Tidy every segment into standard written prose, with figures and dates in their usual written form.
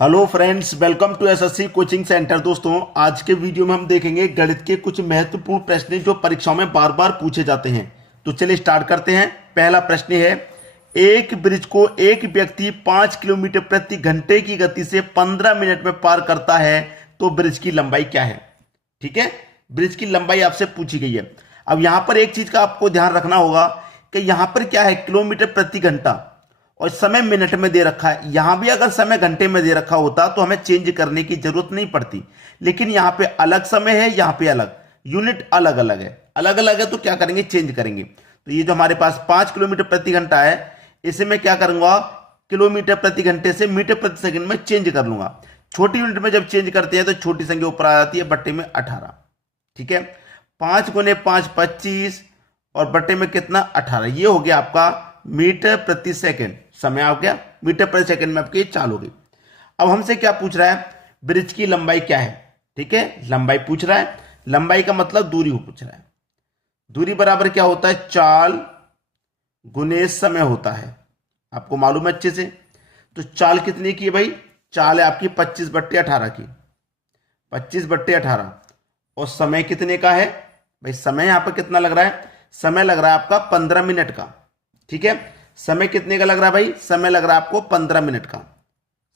Hello friends, welcome to SSC coaching centre. दोस्तों, आज के वीडियो में हम देखेंगे गणित के कुछ महत्वपूर्ण प्रश्न जो परीक्षाओं में बार बार पूछे जाते हैं। तो चलिए स्टार्ट करते हैं। पहला प्रश्न है, एक ब्रिज को एक व्यक्ति 5 किलोमीटर प्रति घंटे की गति से 15 मिनट में पार करता है, तो ब्रिज की लंबाई क्या है? ठीक है, ब्रिज की लंबाई आपसे पूछी गई है। अब यहां पर एक चीज का आपको ध्यान रखना होगा कि यहां पर क्या है, किलोमीटर प्रति घंटा और समय मिनट में दे रखा है। यहां भी अगर समय घंटे में दे रखा होता तो हमें चेंज करने की जरूरत नहीं पड़ती, लेकिन यहां पे अलग समय है, यहां पे अलग, यूनिट अलग अलग है। अलग अलग है तो क्या करेंगे, चेंज करेंगे। तो ये जो हमारे पास 5 किलोमीटर प्रति घंटा है, इसे मैं क्या करूंगा, किलोमीटर प्रति घंटे से मीटर प्रति सेकंड में चेंज कर लूंगा। छोटी यूनिट में जब चेंज करते हैं तो छोटी संख्या ऊपर आ जाती है, बट्टे में 18। ठीक है, 5 गुने 5 25 और बट्टे में कितना, 18। ये हो गया आपका मीटर प्रति सेकंड। समय आ गया, मीटर प्रति सेकंड में आपकी चाल होगी। अब हमसे क्या पूछ रहा है, ब्रिज की लंबाई क्या है? ठीक है, लंबाई पूछ रहा है। लंबाई का मतलब दूरी को पूछ रहा है। दूरी बराबर क्या होता है, चाल गुने समय होता है। आपको मालूम है अच्छे से। तो चाल कितनी की है भाई? चाल है आपकी 25/18 की, 25/18। और समय कितने का है भाई? समय यहां पर कितना लग रहा है? समय लग रहा है आपका 15 मिनट का। ठीक है, समय कितने का लग रहा है भाई? समय लग रहा है आपको 15 मिनट का।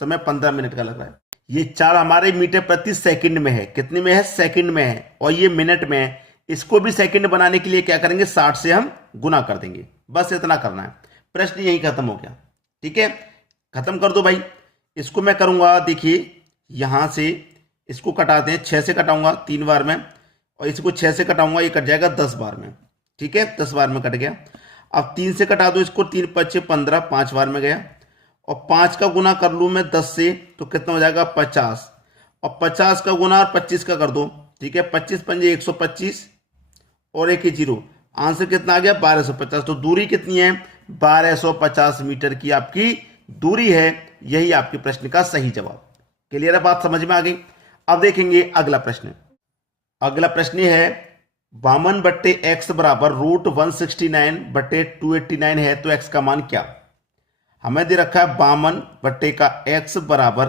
समय 15 मिनट का लग रहा है। ये चाल हमारे मीटर प्रति सेकंड में है। कितने में है? सेकंड में है। और ये मिनट में है। इसको भी सेकंड बनाने के लिए क्या करेंगे, 60 से हम गुना कर देंगे। बस इतना करना है, प्रश्न यही खत्म हो गया। ठीक है, खत्म कर दो भाई। इसको मैं करूंगा, देखिए यहां से इसको कटाते हैं, 6 से कटाऊंगा 3 बार में, और इसको 6 से कटाऊंगा, ये कट जाएगा 10 बार में। ठीक है, 10 बार में कट गया। अब 3 से कटा दो इसको, 3 5 15, 5 बार में गया। और 5 का गुना कर लूं मैं 10 से, तो कितना हो जाएगा, 50। और 50 का गुना और 25 का कर दो। ठीक है, 25 पंजे 125 और एक ही जीरो, आंसर कितना आ गया, 1250। तो दूरी कितनी है, 1250 मीटर की आपकी दूरी है। यही आपके प्रश्न का सही जवाब। क्लियर है, बात समझ में आ गई। अब देखेंगे अगला प्रश्न। अगला प्रश्न है, 52/x बराबर √169/289 है, तो x का मान क्या? हमें दे रखा है 52/x बराबर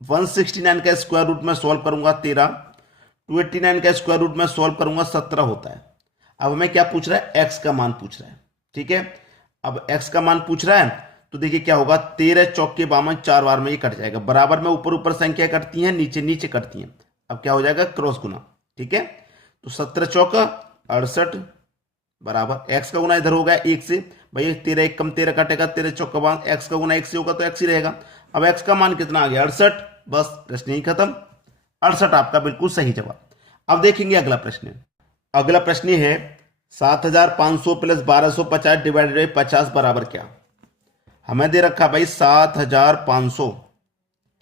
169 का स्क्वायर रूट में सॉल्व करूंगा 13, 289 का स्क्वायर रूट में सॉल्व करूंगा 17 होता है। अब हमें क्या पूछ रहा है, x का मान पूछ रहा है। ठीक है, अब x का मान पूछ रहा है, तो देखिए क्या होगा, 13 चौके 52, 4 बार में ये कट जाएगा। बराबर में ऊपर ऊपर संख्या कटती है, नीचे नीचे कटती है। अब क्या हो जाएगा, क्रॉस गुना। ठीक है, तो 17 चौका 68 बराबर x का गुना इधर होगा 1 से। भाई 13 1 कम 13 कटेगा, 13 चौका 5, x का गुना 1 से होगा तो x ही रहेगा। अब x का मान कितना आ गया, 68। बस प्रश्न ही खत्म। 68 आपका बिल्कुल सही जवाब। अब देखेंगे अगला प्रश्न। अगला प्रश्न है, 7500 प्लस 1250 डिवाइडेड बाई 50 बराबर क्या? हमें दे रखा भाई 7500।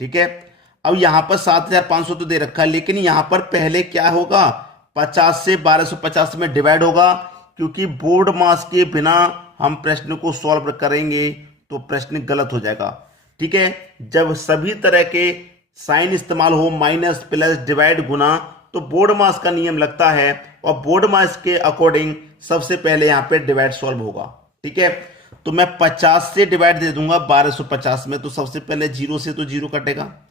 ठीक है, अब यहां पर 7500 तो दे रखा है, लेकिन यहां पर पहले क्या होगा, 50 से 1250 में डिवाइड होगा, क्योंकि बोर्ड मास के बिना हम प्रश्न को सॉल्व करेंगे तो प्रश्न गलत हो जाएगा। ठीक है, जब सभी तरह के साइन इस्तेमाल हो, माइनस प्लस डिवाइड गुना, तो बोर्ड मास का नियम लगता है, और बोर्ड मास के अकॉर्डिंग सबसे पहले यहां पे डिवाइड सॉल्व होगा। ठीक है, तो मैं 50 से डिवाइड दे दूंगा 1250 में, तो सबसे पहले 0 से तो 0 कटेगा,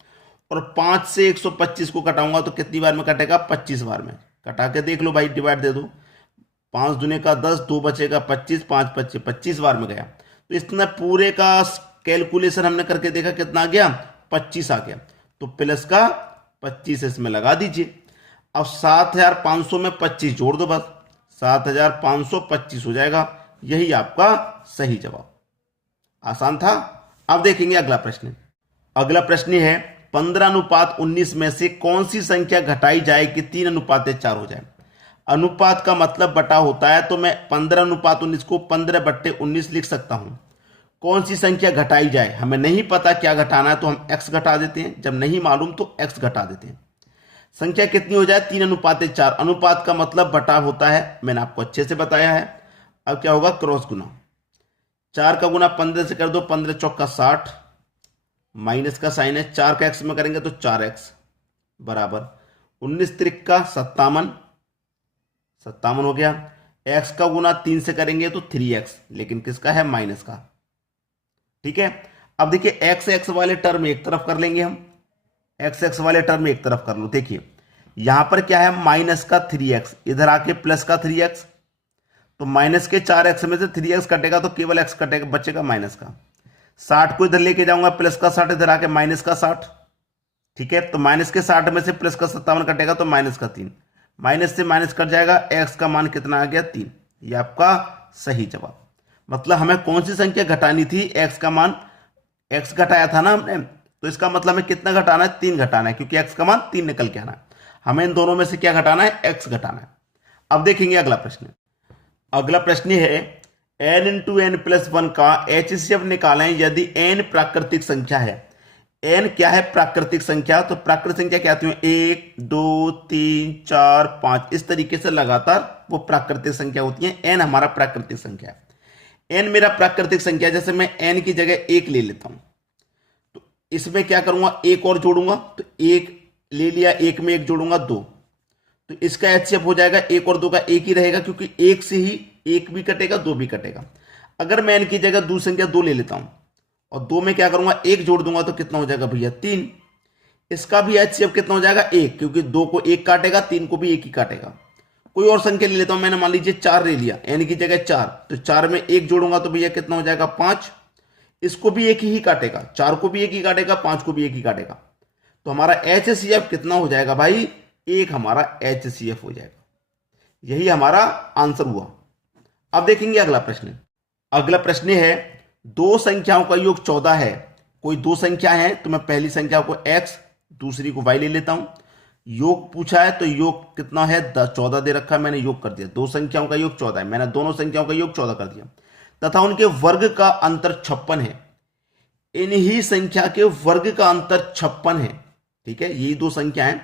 और 5 से 125 को कटाऊंगा तो कितनी बार में कटेगा, 25 बार में। कटा के देख लो भाई, डिवाइड दे दो, 5 दूने का 10, 2 बचेगा 25, 5 25, 25 बार में गया। तो इतना पूरे का कैलकुलेशन हमने करके देखा, कितना आ गया, 25 आ गया। तो प्लस का 25 इसमें लगा दीजिए। अब 7500 में 25 जोड़ दो, बस 7525 हो जाएगा। यही आपका सही जवाब। आसान था। अब देखेंगे अगला प्रश्न। अगला प्रश्न है, 15:19 में से कौन सी संख्या घटाई जाए कि 3:4 हो जाए? अनुपात का मतलब बटा होता है, तो मैं 15:19 को 15/19 लिख सकता हूं। कौन सी संख्या घटाई जाए, हमें नहीं पता क्या घटाना है, तो हम x घटा देते हैं। जब नहीं मालूम तो x घटा देते हैं। संख्या कितनी हो जाए, 3:4। अनुपात का मतलब बटा होता है, मैंने आपको अच्छे से बताया है। अब क्या होगा, क्रॉस गुना। 4 का गुना 15 से कर दो, 15 चौका 60, माइनस का साइन है, 4 का x में करेंगे तो 4x बराबर 19 त्रिक 57, 57 हो गया। x का गुना 3 से करेंगे तो 3x, लेकिन किसका है, माइनस का। ठीक है, अब देखिए x वाले टर्म एक तरफ कर लेंगे हम, एक्स एक्स वाले टर्म एक तरफ कर लो। देखिए यहां पर क्या है, माइनस का 3x, इधर आके प्लस का 3x, तो माइनस के 4x में से 3x कटेगा तो केवल x कटेगा, बचेगा माइनस का। 60 को इधर लेके जाऊंगा, प्लस का 60, इधर आके माइनस का 60। ठीक है, तो माइनस के 60 में से प्लस का 57 कटेगा तो माइनस का 3, माइनस से माइनस कट जाएगा, x का मान कितना आ गया 3। ये आपका सही जवाब। मतलब हमें कौन सी संख्या घटानी थी, x का मान, x घटाया था ना हमने, तो इसका मतलब हमें कितना घटाना है, 3 घटाना है, क्योंकि x का मान 3 निकल के आना है। हमें इन दोनों में से क्या घटाना है, x घटाना है। अब देखेंगे अगला प्रश्न। अगला प्रश्न है n इंटू एन प्लस 1 का HCF निकालें यदि n प्राकृतिक संख्या है। n क्या है, प्राकृतिक संख्या। तो प्राकृतिक संख्या क्या आती है, 1 2 3 4 5, इस तरीके से लगातार वो प्राकृतिक संख्या होती है। n हमारा प्राकृतिक संख्या है। n मेरा प्राकृतिक संख्या, जैसे मैं n की जगह 1 ले लेता हूं, तो इसमें क्या करूंगा, एक और जोड़ूंगा, तो 1 ले लिया, 1 में 1 जोड़ूंगा 2, तो इसका HCF हो जाएगा 1 और 2 का 1 ही रहेगा, क्योंकि 1 से ही 1 भी कटेगा 2 भी कटेगा। अगर मैं n की जगह दूसरी संख्या 2 ले लेता हूं और 2 में क्या करूंगा, 1 जोड़ दूंगा, तो कितना हो जाएगा भैया 3। इसका भी HCF कितना हो जाएगा 1, क्योंकि 2 को 1 काटेगा, 3 को भी 1 ही काटेगा। कोई और संख्या ले लेता हूं, मैंने मान लीजिए 4 ले लिया, n की जगह 4, तो 4 में 1 जोड़ूंगा तो भैया कितना हो जाएगा 5। इसको भी 1 ही काटेगा, 4 को भी 1 ही काटेगा, 5 को भी 1 ही काटेगा। तो हमारा HCF कितना हो जाएगा भाई, 1 हमारा HCF हो जाएगा। यही हमारा आंसर हुआ। अब देखेंगे अगला प्रश्न। अगला प्रश्न है, दो संख्याओं का योग 14 है। कोई दो संख्या है, तो मैं पहली संख्या को x दूसरी को y ले लेता हूं। योग पूछा है तो योग कितना है, 14 दे रखा है, मैंने योग कर दिया। दो संख्याओं का योग 14 है, मैंने दोनों संख्याओं का योग 14 कर दिया, तथा उनके वर्ग का अंतर 56 है। इन्हीं संख्या के वर्ग का अंतर 56 है। ठीक है, यही दो संख्या है,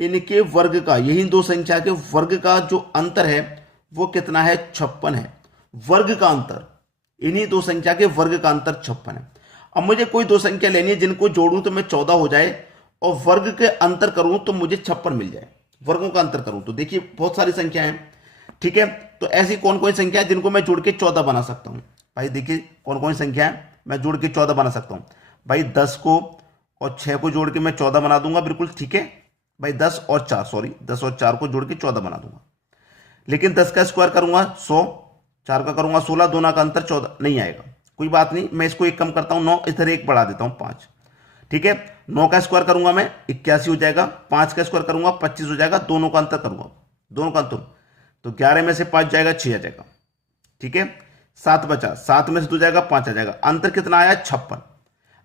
इनके वर्ग का, यही दो संख्या के वर्ग का जो अंतर है वो कितना है, 56 है। वर्ग का अंतर, इन्हीं दो संख्या के वर्ग का अंतर 56 है। अब मुझे कोई दो संख्या लेनी है जिनको जोड़ूं तो मैं 14 हो जाए, और वर्ग के अंतर करूं तो मुझे 56 मिल जाए। वर्गों का अंतर करूं तो देखिए बहुत सारी संख्या है। ठीक है, तो ऐसी कौन कौन संख्या है जिनको मैं जोड़ के 14 बना सकता हूं। भाई देखिए कौन कौन संख्या है मैं जोड़ के 14 बना सकता हूं। भाई 10 को और 6 को जोड़ के मैं 14 बना दूंगा, बिल्कुल ठीक है भाई। 10 और 4 को जोड़ के 14 बना दूंगा। लेकिन 10 का स्क्वायर करूंगा 100, 4 का करूंगा 16, दोनों का अंतर 14 नहीं आएगा। कोई बात नहीं, मैं इसको एक कम करता हूं, 9, इधर एक बढ़ा देता हूं 5। ठीक है, 9 का स्क्वायर करूंगा मैं 81 हो जाएगा, 5 का स्क्वायर करूंगा 25 हो जाएगा, दोनों का अंतर करूंगा, दोनों का अंतर, तो 11 में से 5 जाएगा 6 आ जाएगा। ठीक है, 7 बचा, 7 में से 2 जाएगा 5 आ जाएगा। अंतर कितना आया, 56।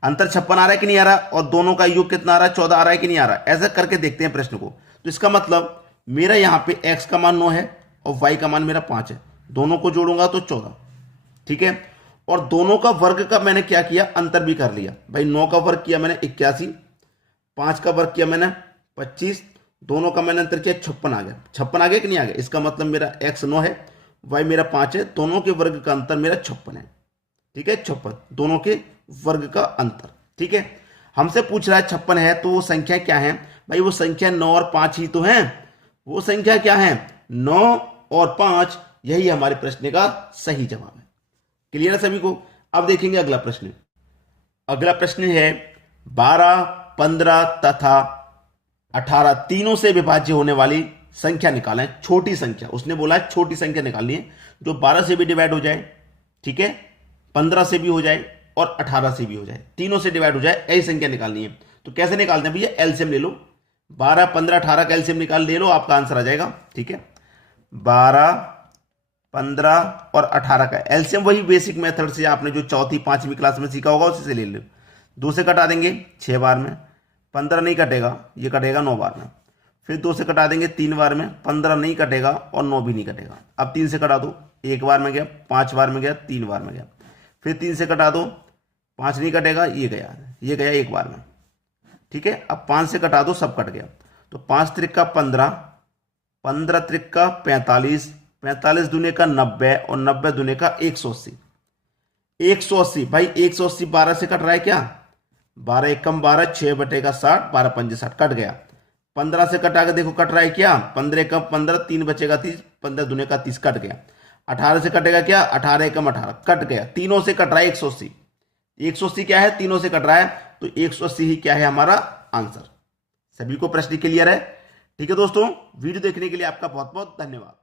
अंतर 56 आ रहा है कि नहीं आ रहा, और दोनों का योग कितना आ रहा है, 14 आ रहा है कि नहीं आ रहा है। ऐसा करके देखते हैं प्रश्न को। तो इसका मतलब मेरा यहां पे x का मान 9 है और y का मान मेरा 5 है, दोनों को जोड़ूंगा तो 14। ठीक है, और दोनों का वर्ग का मैंने क्या किया, अंतर भी कर लिया। भाई 9 का वर्ग किया मैंने 81, 5 का वर्ग किया मैंने 25, दोनों का मैंने अंतर किया 56 आ गया। 56 आ गया कि नहीं आ गया। इसका मतलब मेरा x 9 है, y मेरा 5 है, दोनों के वर्ग का अंतर मेरा 56 है। ठीक है, 56 दोनों के वर्ग का अंतर। ठीक है, हमसे पूछ रहा है 56 है तो वो संख्या क्या है। भाई वो संख्या 9 और 5 ही तो है। वो संख्या क्या है, 9 और 5, यही हमारे प्रश्न का सही जवाब है। क्लियर है सभी को। अब देखेंगे अगला प्रश्न। अगला प्रश्न है 12, 15 तथा 18 तीनों से विभाज्य होने वाली संख्या निकालें। छोटी संख्या, उसने बोला है छोटी संख्या निकालनी है जो 12 से भी डिवाइड हो जाए, ठीक है, 15 से भी हो जाए और 18 से भी हो जाए, तीनों से डिवाइड हो जाए, ऐसी संख्या निकालनी है। तो कैसे निकालते हैं भैया, एलसीएम ले लो। 12, 15, 18 का एलसीएम निकाल ले लो, आपका आंसर आ जाएगा। ठीक है, 12, 15 और 18 का एलसीएम वही बेसिक मेथड से आपने जो चौथी 5वीं क्लास में सीखा होगा उसी से ले लो। 2 से कटा देंगे 6 बार में, 15 नहीं कटेगा, ये कटेगा 9 बार में। फिर 2 से कटा देंगे 3 बार में, 15 नहीं कटेगा और 9 भी नहीं कटेगा। अब 3 से कटा दो, 1 बार में गया, 5 बार में गया, 3 बार में गया। फिर 3 से कटा दो, 5 नहीं कटेगा, ये गया 1 बार में। ठीक है, अब 5 से कटा दो, सब कट गया। तो 5 त्रिक 15, 15 त्रिक 45, 45 दूने का 90 और 90 दूने का 180। 180 भाई 180 12 से कट रहा है क्या, 12 एकम 12, 6 बटेगा 60, 12 पंजे 60 कट गया। 15 से कटा के देखो कट रहा है क्या, 15 एकम 15, 3 बचेगा 30, 15 दूने का 30 कट गया। 18 से कटेगा क्या, 18 एकम 18 कट गया। तीनों से कट रहा है 180। 180 क्या है, तीनों से कट रहा है, तो 180 ही क्या है हमारा आंसर। सभी को प्रश्न क्लियर है? ठीक है दोस्तों, वीडियो देखने के लिए आपका बहुत बहुत धन्यवाद।